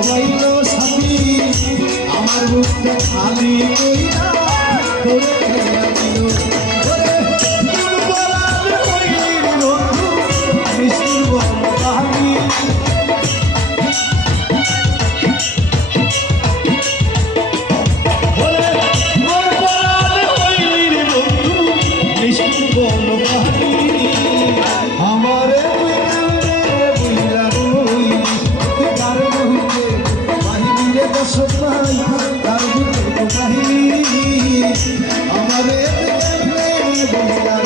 হইল সাথী আমার মুখটা খালি কইরা ধরে রাখিল Gracias.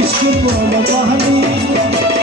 इश्क को लगाने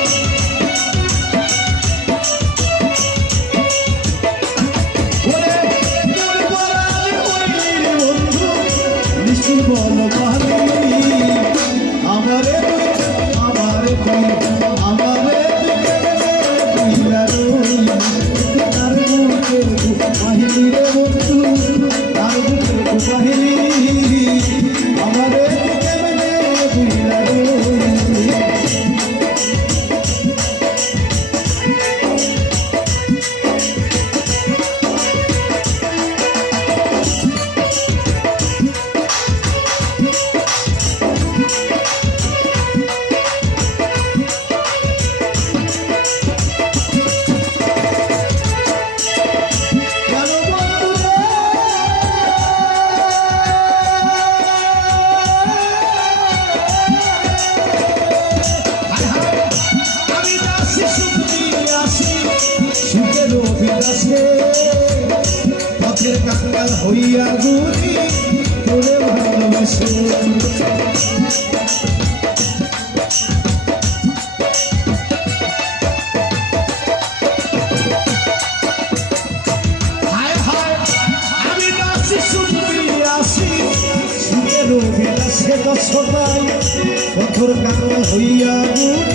আসে পথের কাকাল হইয়া গুলি তোরে ভালোবাসে। সবাই পথর কাকাল হইয়া গুলি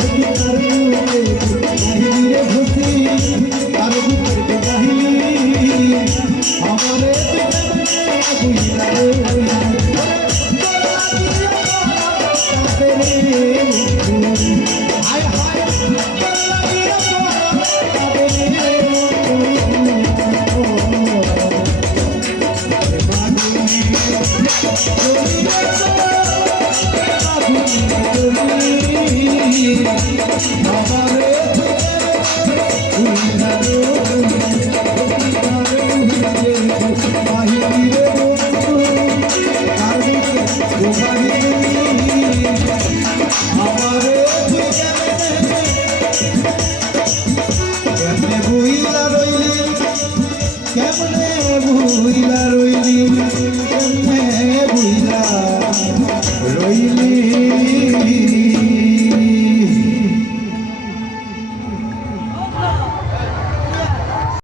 Nova